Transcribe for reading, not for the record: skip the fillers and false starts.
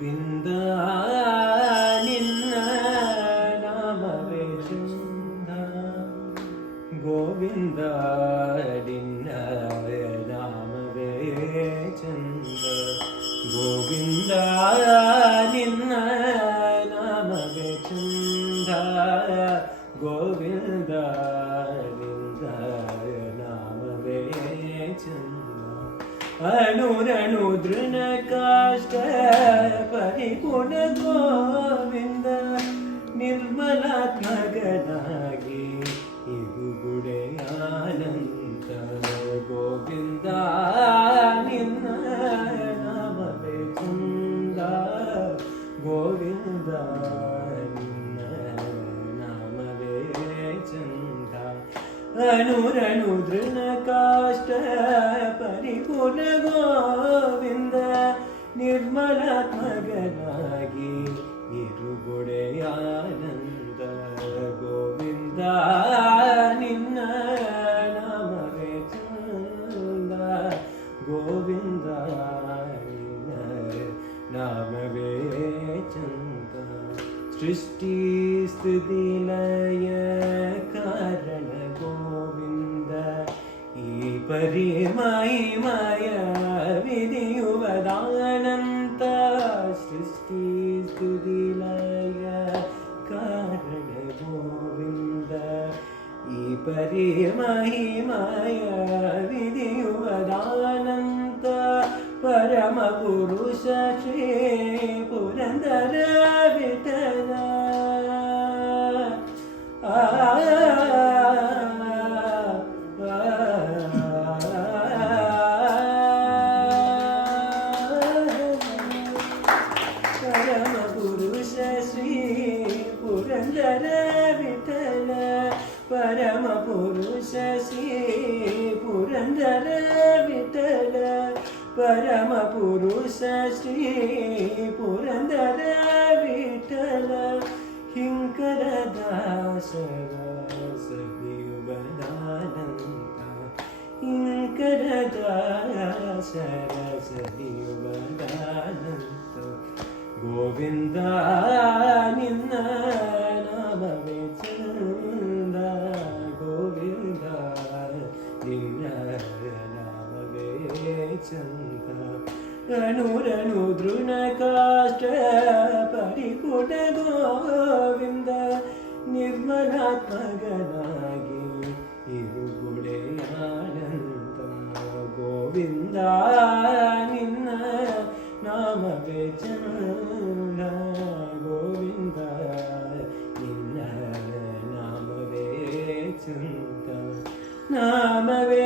ಗೋವಿಂದ ನಿನ್ನ ನಾಮವೇ ಚಂದ ಗೋವಿಂದ ನಿನ್ನ ನಾಮವೇ ಚಂದ ಗೋವಿಂದ ನಿನ್ನ ನಾಮವೇ ಚಂದ ಗೋವಿಂದ ನಿನ್ನ ನಾಮವೇ ಚಂದ ಅಣುರಣು ದೃಢ ಕಾಷ್ಟ ಪರಿಪೂರ್ಣ ಗೋವಿಂದ ನಿರ್ಮಲಾತ್ಮಕನಾಗಿ ಇದು ಗುಡೆಯಾನಂದ ಗೋವಿಂದ ನಿನ್ನ ನಾಮವೇ ಚಂದ ಗೋವಿಂದ ನಿನ್ನ ನಾಮವೇ ಚಂದ ಅಣುರಣು ದೃಢ ಕಾಷ್ಟ ಪರಿಪೂರ್ಣ ಗೋವಿಂದ ನಿರ್ಮಲಾತ್ಮಕನಾಗಿ ಇರುಗೊಡೆಯಾನಂದ ಗೋವಿಂದ ನಿನ್ನ ನಾಮವೇ ಚಂದ ಗೋವಿಂದ ನಿನ್ನ ನಾಮವೇ ಚಂದ ಸೃಷ್ಟಿ ಸ್ತುತಿ ಲಯ ಕಾರಣ ಗೋವಿಂದ ಈ ಪರಿಮಯ ವಿಧಿಯುವದಾನಂತ ಸೃಷ್ಟಿ ಸ್ತುತಿ ಲಯ ಕಾರಣ ಗೋವಿಂದ ಈ ಪರಿಮಯ ವಿಧಿಯುವದಾನಂತ ಪರಮ ಪುರುಷ ಶ್ರೀ ಪುರಂದರ ವಿಠಲ ಪರಮ ಪುರುಷ ಶ್ರೀ ಪುರಂದರ ವಿಠಲ ಪರಮ ಪುರುಷ ಶ್ರೀ ಪುರಂದರ ವಿಠಲ ಪರಮ ಪುರುಷ ಶ್ರೀ ಪುರಂದರ ವಿಠಲ ಹಿಂಕರ ದಾಸರ ಸವಿಯುವದಾನಂದ ಹಿಂಕರ ದಾಸರ ಸವಿಯುವದಾನಂದ ಗೋವಿಂದ ನಿನ್ನ ನಾಮವೇ ಚಂದ ಗೋವಿಂದ ನಿನ್ನ ನಾಮವೇ ಚಂದ ಅಣುರಣು ದೃಢ ಕಾಷ್ಟ ಪರಿಪೂರ್ಣ ಗೋವಿಂದ ನಿರ್ಮಲಾತ್ಮಕನಾಗಿ ಇರುಗುಡೆಯಾನಂದ ಗೋವಿಂದ ನಿನ್ನ ನಾಮವೇ ಚಂದ ಗೋವಿಂದ ನಿನ್ನ ನಾಮವೇ ಚಂದ ನಾಮವೇ